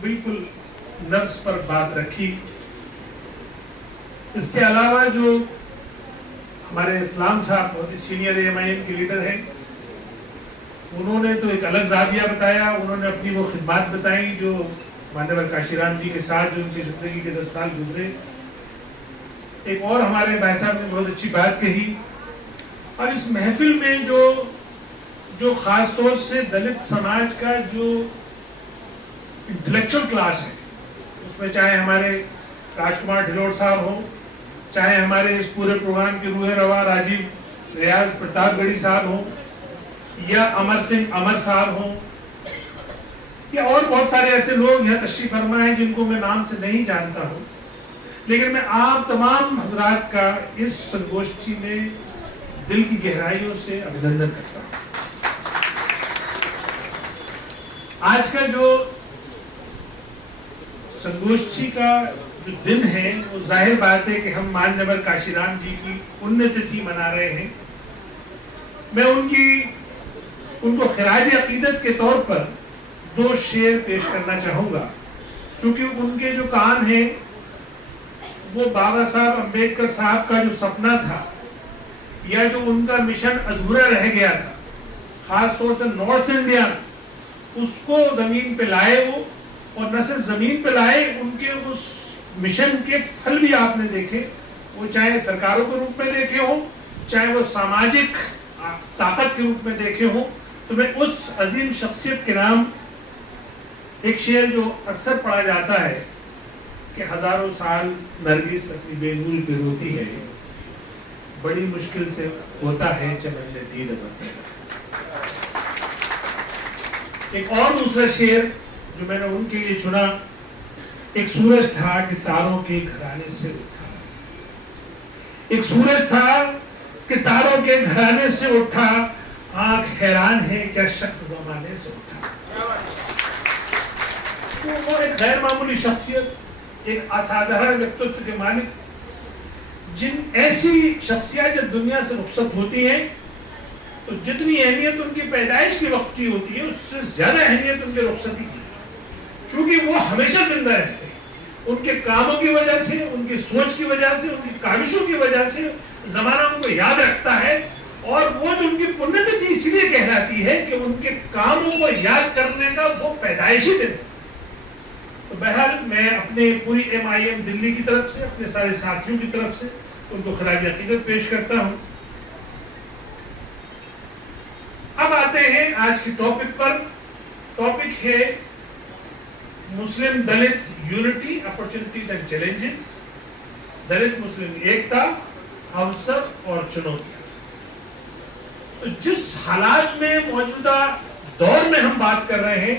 बिल्कुल नफ्स पर बात रखी। इसके अलावा जो हमारे इस्लाम साहब बहुत ही सीनियर एएमआईएम के लीडर हैं, उन्होंने तो एक अलग जाविया बताया। उन्होंने अपनी वो खिदमत बताई जो माननीय काशीराम जी के साथ जो उनकी जिंदगी के 10 साल गुजरे। एक और हमारे भाई साहब ने बहुत अच्छी बात कही। और इस महफिल में जो खास तौर से दलित समाज का जो इंटेलेक्चुअल क्लास है, उसमें चाहे हमारे राजकुमार ढिलोड़ साहब हो, चाहे हमारे इस पूरे प्रोग्राम के रूह रवा राजीव रियाज प्रतापगढ़ी साहब हो, या अमर सिंह अमर साहब हो, या और बहुत सारे ऐसे लोग यहाँ तशरीफ फरमा हैं जिनको मैं नाम से नहीं जानता हूँ, लेकिन मैं आप तमाम हजरात का इस संगोष्ठी में दिल की गहराइयों से अभिनंदन करता हूँ। आज का जो संगोष्ठी का जो दिन है, वो जाहिर बात है कि हम माननीय काशीराम जी की पुण्यतिथि मना रहे हैं। मैं उनको खिराज अकीदत के तौर पर 2 शेर पेश करना चाहूंगा, क्योंकि उनके जो काम है वो बाबा साहब अम्बेडकर साहब का जो सपना था, या जो उनका मिशन अधूरा रह गया था, खास तौर से नॉर्थ इंडिया, उसको जमीन पे लाए वो। और न सिर्फ जमीन पे लाए, उनके उस मिशन के फल भी आपने देखे। वो चाहे सरकारों के रूप में देखे हो, चाहे वो सामाजिक ताकत के रूप में देखे हो। तो मैं उस अजीम शख्सियत के नाम एक शेर जो अक्सर पढ़ा जाता है कि हजारों साल नरगिस अपनी बेनूरी पे रोती है, बड़ी मुश्किल से होता है चमन दीद अमर। एक और दूसरा शेर जो मैंने उनके लिए चुना, एक सूरज था कि तारों के घराने से उठा, एक सूरज था कि तारों के घराने से उठा, आंख हैरान है क्या शख्स जमाने से उठा। तो वो एक गैर मामूली शख्सियत, एक असाधारण व्यक्तित्व के मालिक, जिन ऐसी शख्सियत जब दुनिया से रुखसत होती हैं तो जितनी अहमियत उनकी पैदाइश के वक्त की होती है, उससे ज्यादा अहमियत उनके रुखसती की, क्योंकि वो हमेशा जिंदा रहते हैं। उनके कामों की वजह से, उनकी सोच की वजह से, उनकी काविशों की वजह से जमाना उनको याद रखता है। और वो जो उनकी पुण्यतिथि इसलिए कहलाती है कि उनके कामों को याद करने का वो पैदाइशी दिन। तो बहरहाल मैं अपने पूरी एमआईएम दिल्ली की तरफ से, अपने सारे साथियों की तरफ से उनको खिराज अकीदत पेश करता हूं। अब आते हैं आज के टॉपिक पर। टॉपिक है मुस्लिम दलित यूनिटी, अपॉर्चुनिटीज एंड चैलेंजेस। दलित मुस्लिम एकता, अवसर और चुनौतियां। तो जिस हालात में मौजूदा दौर में हम बात कर रहे हैं,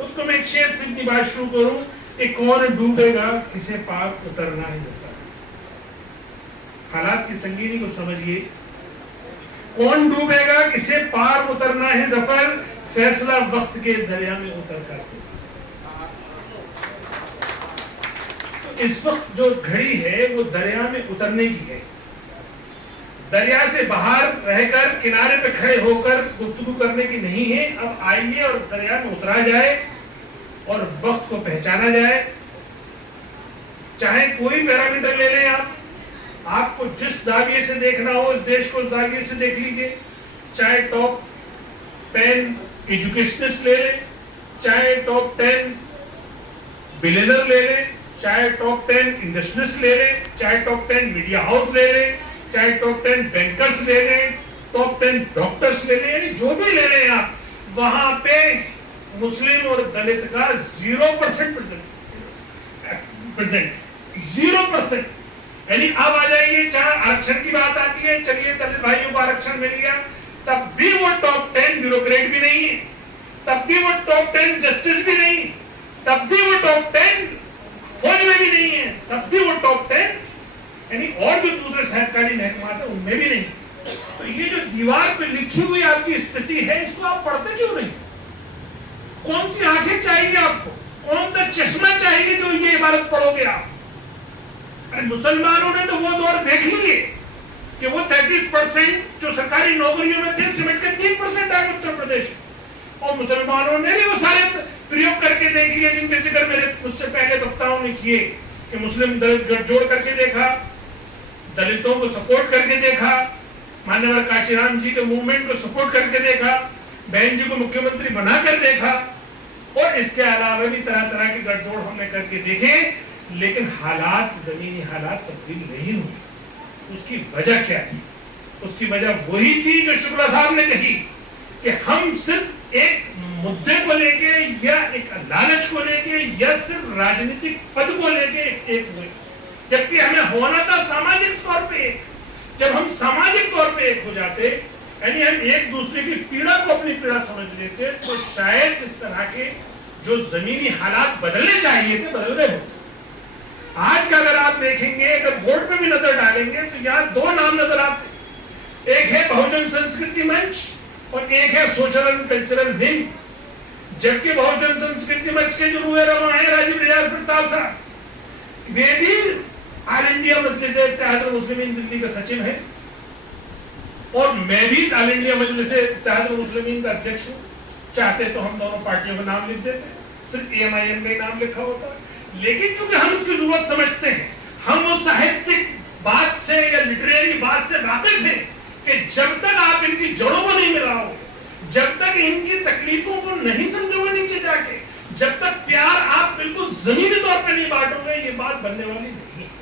उसको मैं एक शेर से अपनी बात शुरू करूं कि कौन डूबेगा किसे पार उतरना है जफर। हालात की संगीनी को समझिए। कौन डूबेगा किसे पार उतरना है जफर, फैसला वक्त के दरिया में उतर कर। इस वक्त जो घड़ी है वो दरिया में उतरने की है। दरिया से बाहर रहकर किनारे पे खड़े होकर गुफ्तगू करने की नहीं है। अब आइए और दरिया में उतरा जाए और वक्त को पहचाना जाए। चाहे कोई पैरामीटर ले लें आप, आपको जिस जाविये से देखना हो इस देश को उस जाविये से देख लीजिए। चाहे टॉप 10 एजुकेशनिस्ट ले लें, चाहे टॉप 10 बिलियनर ले लें, चाहे टॉप 10 इंडस्ट्रियलिस्ट ले लें, चाहे टॉप 10 मीडिया हाउस ले लें, चाहे टॉप 10 बैंकर्स ले लें, टॉप 10 डॉक्टर्स ले लें, जो भी ले लें आप, वहां पे मुस्लिम और दलित का 0% प्रेजेंट 0%। यानी अब आ जाइए, चाहे आरक्षण की बात आती है, चलिए दलित भाइयों को आरक्षण मिल गया, तब भी वो टॉप 10 ब्यूरोक्रेट भी नहीं है, तब भी वो टॉप 10 जस्टिस भी नहीं, तब भी वो टॉप 10 फौज में भी नहीं है, तब भी वो टॉप 10 यानी और जो दूसरे सरकारी महकमा थे उनमें भी नहीं। तो ये जो दीवार पे लिखी हुई आपकी स्थिति है, इसको आप पढ़ते क्यों नहीं? कौन सी आंखें चाहिए आपको? कौन सा चश्मा चाहिए जो ये इबारत पढ़ोगे आप? अरे मुसलमानों ने तो वो दौर देख लिए कि वो 33% जो सरकारी नौकरियों में थे सिमट के 3% आए उत्तर प्रदेश। और मुसलमानों ने भी वो सारे प्रयोग करके देख लिए जिनके जिक्र मेरे मुझसे पहले वक्ताओं ने किए कि मुस्लिम दलित गठजोड़ करके देखा, दलितों को सपोर्ट करके देखा, माननीय काशीराम जी के मूवमेंट को सपोर्ट करके देखा, बहन जी को मुख्यमंत्री बनाकर देखा, और इसके अलावा भी तरह तरह के गठजोड़ हमने करके देखे, लेकिन हालात, जमीनी हालात तब्दील नहीं हुए। उसकी वजह क्या थी? उसकी वजह वही थी जो शुक्ला साहब ने कही कि हम सिर्फ एक मुद्दे को लेके या एक लालच को लेके या सिर्फ राजनीतिक पद को लेके एक हुए, जबकि हमें होना था सामाजिक तौर पे एक। जब हम सामाजिक तौर पे एक हो जाते, यानी हम एक दूसरे की पीड़ा को अपनी पीड़ा समझ लेते, तो शायद इस तरह के जो जमीनी हालात बदलने चाहिए थे बदल गए होते। आज का अगर आप देखेंगे, अगर बोर्ड पे भी नजर डालेंगे तो यहाँ दो नाम नजर आते, एक है बहुजन संस्कृति मंच और एक है सोशल एंड कल्चरल विंग। जबकि बहुजन संस्कृति मंच के जो रूए रवा है राजीव रियाज प्रताप साहब, वे भी ऑल इंडिया मजलिस इत्तेहादुल मुस्लिमीन दिल्ली का सचिव है, और मैं भी ऑल इंडिया मजलिस इत्तेहादुल मुस्लिमीन का अध्यक्ष हूँ। चाहते तो हम दोनों पार्टियों का नाम लिख देते, सिर्फ AMIM का नाम लिखा होता, लेकिन चूंकि हम इसकी जरूरत समझते हैं, हम वो साहित्यिक बात से या लिटरेरी बात से वाकिफ हैं कि जब तक आप इनकी जड़ों को नहीं मिलाओगे, जब तक इनकी तकलीफों को नहीं समझोगे नीचे जाके, जब तक प्यार आप बिल्कुल जमीनी तौर पर नहीं बांटोगे, ये बात बनने वाली नहीं है।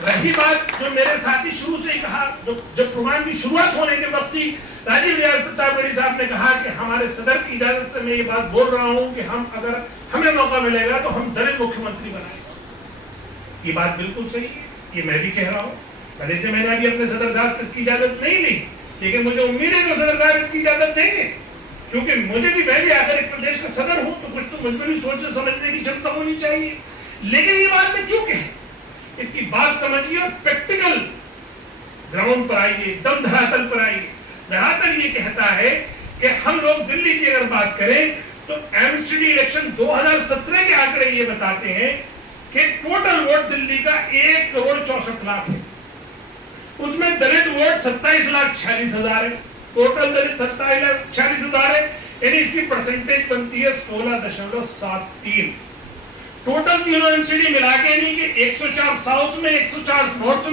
रही बात जो मेरे साथी शुरू से ही कहा, जब प्रोग्राम की शुरुआत होने के वक्त ही राजीव रियाज प्रतापगढ़ी साहब ने कहा कि हमारे सदर की इजाजत से मैं ये बात बोल रहा हूं कि हम, अगर हमें मौका मिलेगा तो हम दलित मुख्यमंत्री बनाएंगे। ये बात बिल्कुल सही है, ये मैं भी कह रहा हूं। भले से मैंने अभी अपने सदर साहब से इसकी इजाजत नहीं ली, लेकिन मुझे उम्मीद है कि सदर साहब इसकी इजाजत देंगे, क्योंकि मुझे भी, मैं भी अगर एक प्रदेश का सदर हूं तो कुछ तो मुझे भी सोचने समझने की क्षमता होनी चाहिए। लेकिन ये बात मैं क्यों कह, इसकी बात समझिए और प्रैक्टिकल ग्राउंड पर आइए, एकदम धरातल पर आइए। धरातल ये कहता है कि हम लोग दिल्ली की अगर बात करें तो MCD इलेक्शन 2017 के आंकड़े ये बताते हैं कि टोटल वोट दिल्ली का 1,64,00,000 है, उसमें दलित वोट 27,46,000 है, टोटल दलित 27,46,000 है, यानी इसकी परसेंटेज बनती है 16.73। टोटल तीनों MCD मिला के, यानी कि 104 साउथ में, 104 नॉर्थ में